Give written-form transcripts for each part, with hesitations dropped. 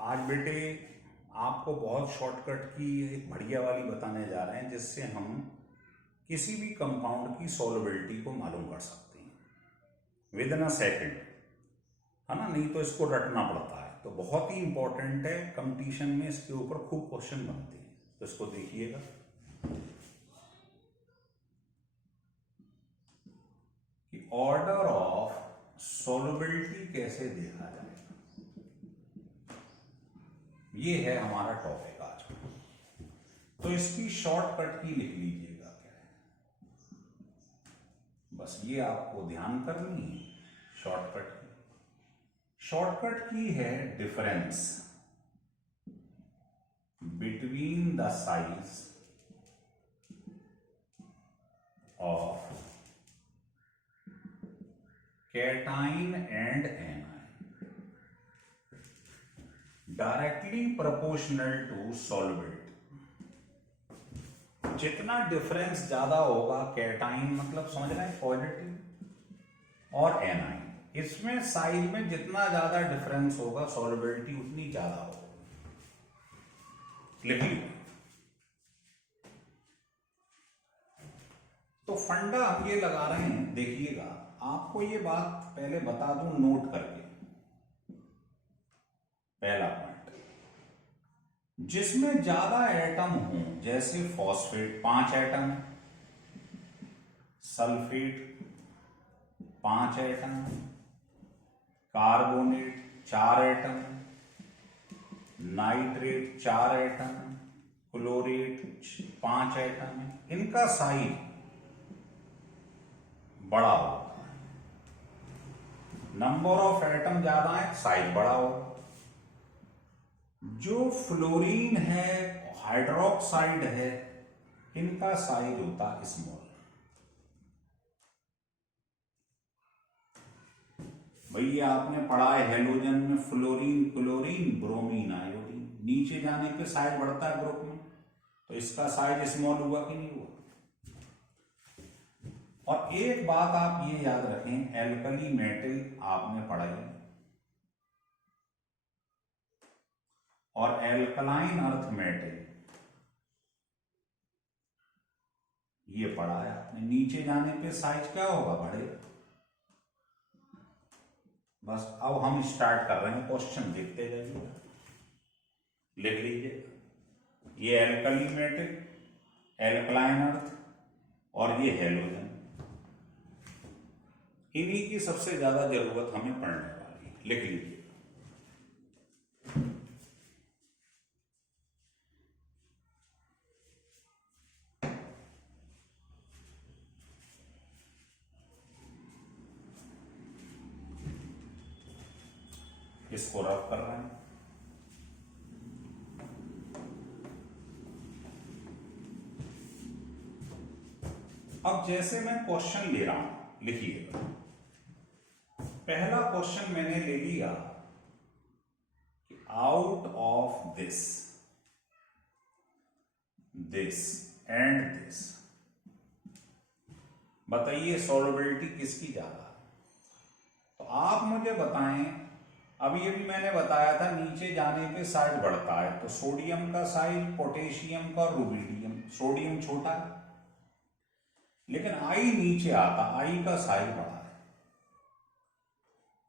आज बेटे आपको बहुत शॉर्टकट की एक बढ़िया वाली बताने जा रहे हैं जिससे हम किसी भी कंपाउंड की सॉल्युबिलिटी को मालूम कर सकते हैं विद इन अ सेकेंड, है ना। नहीं तो इसको रटना पड़ता है, तो बहुत ही इंपॉर्टेंट है। कंपटीशन में इसके ऊपर खूब क्वेश्चन बनते हैं, तो इसको देखिएगा कि ऑर्डर ऑफ सॉल्युबिलिटी कैसे देखा जाएगा। ये है हमारा टॉपिक आज का। तो इसकी शॉर्टकट की लिख लीजिएगा क्या है, बस ये आपको ध्यान करनी है। शॉर्टकट की है difference between the size of cation and anion directly proportional to solvent. जितना डिफरेंस ज्यादा होगा, कैटाइन मतलब समझ रहे हैं पॉजिटिव, और एनाइन, इसमें साइज में जितना ज्यादा डिफरेंस होगा सॉल्युबिलिटी उतनी ज्यादा होगी। लिख लीजिए। तो फंडा हम ये लगा रहे हैं, देखिएगा। आपको ये बात पहले बता दूं नोट करके। पहला पॉइंट, जिसमें ज्यादा एटम हो, जैसे phosphate 5 atom, sulphate 5 atom, carbonate 4 atom, nitrate 4 atom, chlorate 5 atom, इनका साइज बड़ा होता है। नंबर ऑफ एटम ज्यादा है, साइज बड़ा होगा। जो फ्लोरीन है, हाइड्रोक्साइड है, इनका साइज होता स्मॉल। भैया आपने पढ़ा है हेलोजन में फ्लोरीन, क्लोरीन, ब्रोमीन, आयोडीन, नीचे जाने पे साइज बढ़ता है ग्रुप में, तो इसका साइज स्मॉल हुआ कि नहीं हुआ। और एक बात आप ये याद रखें, एल्कली मेटल आपने पढ़ाई और एल्कलाइन अर्थ मेटल ये पढ़ा है आपने। नीचे जाने पे साइज क्या होगा, बढ़ेगा। बस अब हम स्टार्ट कर रहे हैं, क्वेश्चन देखते जाइए। लिख लीजिए, ये एल्कली मेटल, एल्कलाइन अर्थ और ये हेलोजन, इन्हीं की सबसे ज्यादा जरूरत हमें पड़ने वाली है। लिख लीजिए। इसको रफ कर रहे हैं। अब जैसे मैं क्वेश्चन ले रहा हूं, लिखिएगा। पहला क्वेश्चन मैंने ले लिया, out of this and this बताइए सॉल्युबिलिटी किसकी ज्यादा है। तो आप मुझे बताएं। अभी अभी मैंने बताया था नीचे जाने पे साइज बढ़ता है, तो सोडियम का साइज, पोटेशियम का, रुबिडियम, सोडियम छोटा है लेकिन आई नीचे आता, आई का साइज बड़ा है।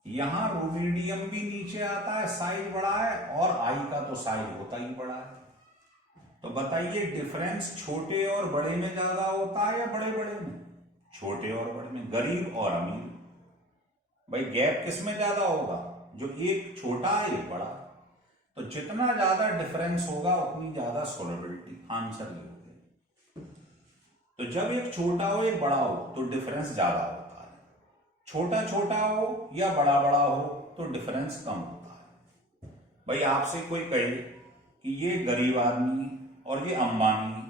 यहां रुबिडियम भी नीचे आता है, साइज बड़ा है, और आई का तो साइज होता ही बड़ा है। तो बताइए डिफरेंस छोटे और बड़े में ज्यादा होता है या बड़े बड़े में? छोटे और बड़े में। गरीब और अमीर, भाई गैप किस में ज्यादा होगा, जो एक छोटा है एक बड़ा। तो जितना ज्यादा डिफरेंस होगा उतनी ज्यादा सॉल्युबिलिटी। आंसर ये हो गया। तो जब एक छोटा हो एक बड़ा हो तो डिफरेंस ज्यादा होता है, छोटा छोटा हो या बड़ा बड़ा हो तो डिफरेंस कम होता है। भाई आपसे कोई कहे कि ये गरीब आदमी और ये अंबानी,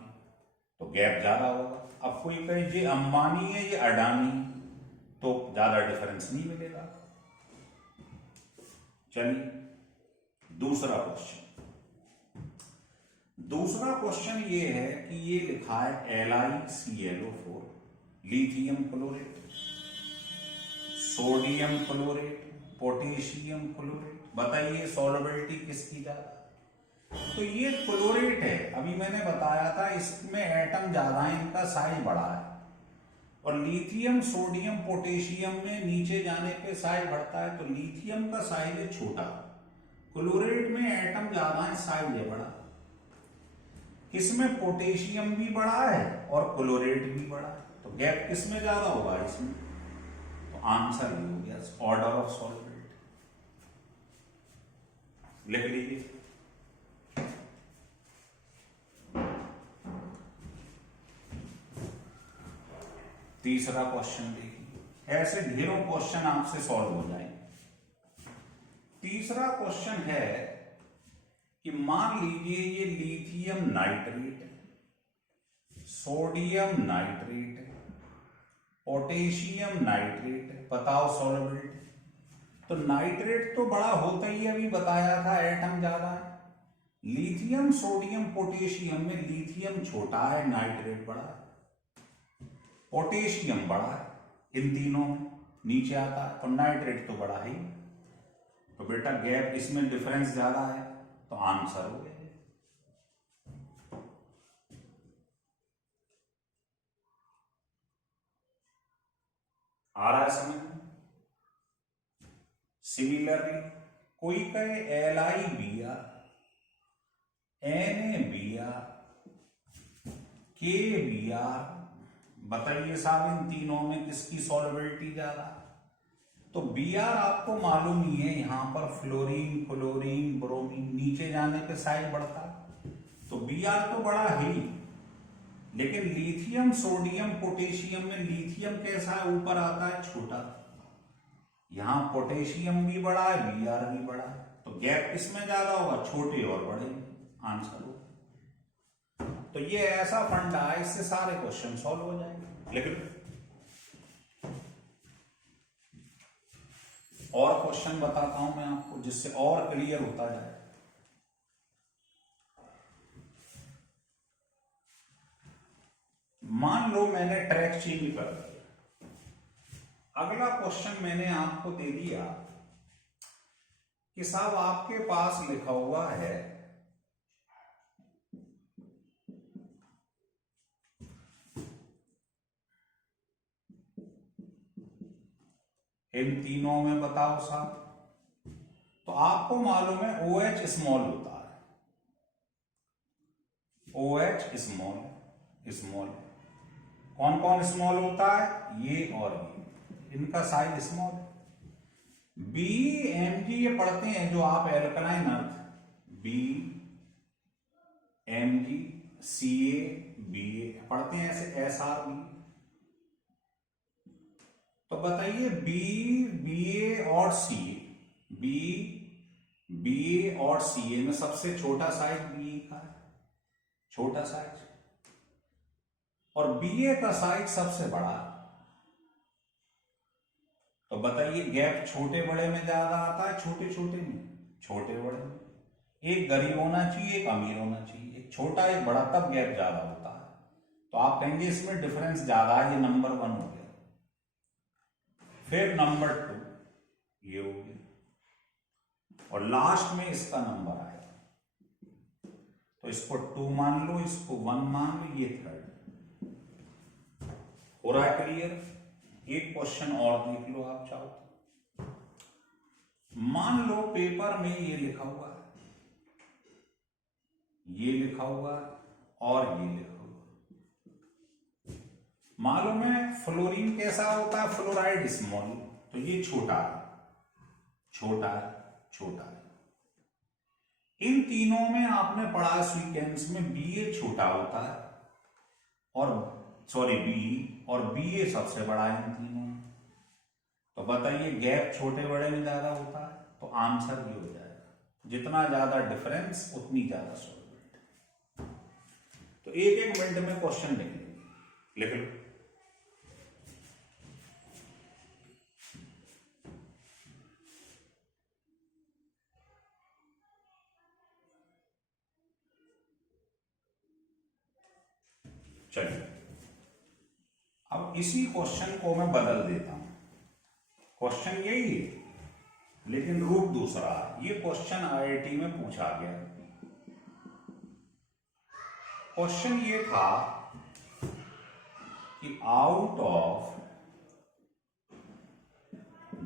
तो गैप ज्यादा होगा। अब कोई कहे ये अंबानी है ये अडानी, तो ज्यादा डिफरेंस नहीं मिलेगा। चलिए दूसरा क्वेश्चन ये है कि ये लिखा है LiClO4, lithium chlorate, sodium chlorate, potassium chlorate. बताइए सॉल्युबिलिटी किसकी ज्यादा? तो ये क्लोरेट है, अभी मैंने बताया था इसमें एटम ज्यादा है, इनका साइज बड़ा है। और लिथियम सोडियम पोटेशियम में नीचे जाने पे साइज बढ़ता है, तो लिथियम का साइज है छोटा, क्लोरेट में एटम ज्यादा है, साइज है बड़ा। किसमें? पोटेशियम भी बड़ा है और क्लोरेट भी बड़ा है, तो गैप किसमें ज्यादा होगा? इसमें। तो आंसर ये हो गया ऑर्डर ऑफ सॉल्युबिलिटी। लिख लीजिए। तीसरा क्वेश्चन देखिए, ऐसे ढेरों क्वेश्चन आपसे सॉल्व हो जाएंगे। तीसरा क्वेश्चन है कि मान लीजिए ये लिथियम नाइट्रेट है, सोडियम नाइट्रेट है, पोटेशियम नाइट्रेट है, बताओ सॉल्युबिलिटी। तो नाइट्रेट तो बड़ा होता ही है, अभी बताया था एटम ज्यादा है। लिथियम सोडियम पोटेशियम में लिथियम छोटा है, नाइट्रेट बड़ा है, पोटेशियम बड़ा है, इन तीनों में नीचे आता है, तो नाइट्रेट तो बड़ा है। तो बेटा गैप इसमें डिफरेंस ज्यादा है, तो आंसर हो गया। आ रहा है समझ में? सिमिलरली कोई कहे LiBr, NaBr, KBr, बताइए साहब इन तीनों में किसकी सॉल्युबिलिटी ज्यादा? तो Br आपको मालूम ही है, यहां पर फ्लोरीन क्लोरीन ब्रोमीन, नीचे जाने पे साइज बढ़ता है, तो Br तो बड़ा है ही। लेकिन लिथियम सोडियम पोटेशियम में लिथियम कैसा है? ऊपर आता है, छोटा। यहां पोटेशियम भी बड़ा है, Br भी बड़ा है, तो गैप किसमें ज्यादा होगा? छोटे और बड़े में। आंसर हो। तो ये ऐसा फंडा है, इससे सारे क्वेश्चन सॉल्व हो जाएंगे। लेकिन और क्वेश्चन बताता हूं मैं आपको, जिससे और क्लियर होता जाए। मान लो मैंने ट्रैक चेंज कर दिया, अगला क्वेश्चन मैंने आपको दे दिया कि साहब आपके पास लिखा हुआ है इन तीनों में बताओ साहब। तो आपको मालूम है OH स्मॉल होता है, OH स्मॉल स्मॉल। कौन कौन स्मॉल होता है? ये और ये, इनका साइज स्मॉल। BMG ये पढ़ते हैं जो आप एल्कलाइन अर्थ, BMG CaBa पढ़ते हैं, ऐसे SRB। तो बताइए BA और CA, BA और CA में सबसे छोटा साइज BA का है, छोटा साइज, और BA का साइज सबसे बड़ा। तो बताइए गैप छोटे बड़े में ज्यादा आता है, छोटे छोटे में? छोटे बड़े में। एक गरीब होना चाहिए, एक अमीर होना चाहिए, एक छोटा एक बड़ा, तब गैप ज्यादा होता है। तो आप कहेंगे इसमें डिफरेंस ज्यादा है, ये नंबर 1 हो गया। फिर नंबर 2 ये हो गया, और लास्ट में इसका नंबर आएगा, तो इसको 2 मान लो, इसको 1 मान लो, ये 3rd। हो रहा है क्लियर? एक क्वेश्चन और देख लो आप चाहो तो। मान लो पेपर में ये लिखा हुआ है, ये लिखा हुआ है, और ये लिखा हुआ है। मालूम है फ्लोरीन कैसा होता है? फ्लोराइड स्मॉल, तो ये छोटा है, छोटा है, छोटा है। इन तीनों में आपने पढ़ा सीक्वेंस में BA छोटा होता है, और सॉरी BE, और BA सबसे बड़ा है इन तीनों में। तो बताइए गैप छोटे बड़े में ज्यादा होता है, तो आंसर भी हो जाएगा, जितना ज्यादा डिफरेंस उतनी ज्यादा सॉल्युबिलिटी। तो एक एक मिनट में क्वेश्चन लिख लेंगे, लिख लो। चलिए अब इसी क्वेश्चन को मैं बदल देता हूं। क्वेश्चन यही है लेकिन रूप दूसरा है। ये क्वेश्चन आईआईटी में पूछा गया। क्वेश्चन ये था कि out of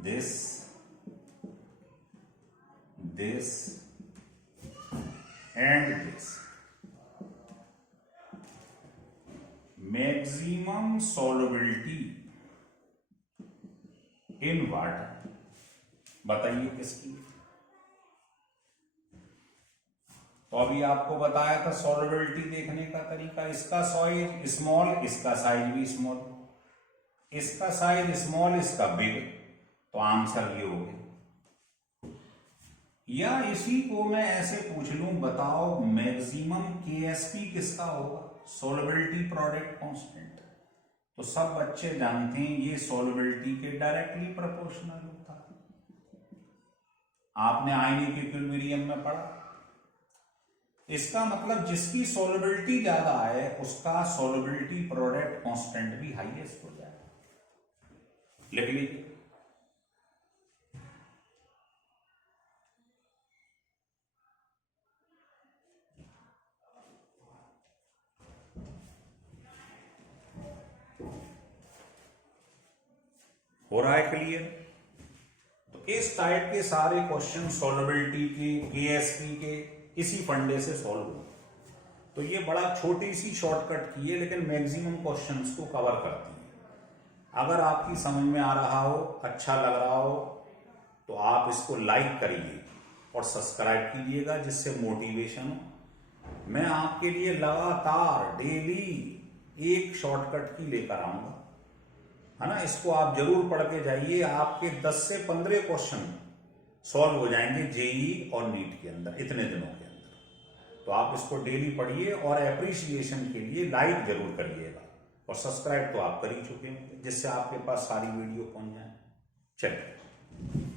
this and this maximum solubility in water, बताइए किसकी। तो अभी आपको बताया था सॉल्युबिलिटी देखने का तरीका, इसका साइज स्मॉल, इसका साइज भी स्मॉल, इसका साइज स्मॉल, इसका बिग, तो आंसर ये हो गया। या इसी को मैं ऐसे पूछ लूं, बताओ मैक्सिमम केएसपी किसका होगा, सॉल्युबिलिटी प्रोडक्ट कांस्टेंट। तो सब बच्चे जानते हैं ये सॉल्युबिलिटी के डायरेक्टली प्रोपोर्शनल होता है, आपने आयनिक इक्विलिब्रियम में पढ़ा। इसका मतलब जिसकी सॉल्युबिलिटी ज्यादा है उसका सॉल्युबिलिटी प्रोडक्ट कांस्टेंट भी हाईएस्ट हो जाएगा। लिख लीजिए। हो रहा है क्लियर। तो इस टाइप के सारे क्वेश्चन सॉल्युबिलिटी के, केएसपी के इसी फंडे से सॉल्व हो। तो ये बड़ा छोटी सी शॉर्टकट की है, लेकिन मैक्सिमम क्वेश्चंस को कवर करती है। अगर आपकी समझ में आ रहा हो, अच्छा लग रहा हो, तो आप इसको लाइक करिए और सब्सक्राइब कीजिएगा, जिससे मोटिवेशन हो। मैं आपके लिए लगातार डेली एक शॉर्टकट की लेकर आऊंगा, है ना। इसको आप जरूर पढ़ के जाइए, आपके 10 से 15 क्वेश्चन सॉल्व हो जाएंगे जेईई और नीट के अंदर इतने दिनों के अंदर। तो आप इसको डेली पढ़िए और एप्रिसिएशन के लिए लाइक जरूर करिएगा, और सब्सक्राइब तो आप कर ही चुके होंगे, जिससे आपके पास सारी वीडियो पहुंच जाए। चलिए।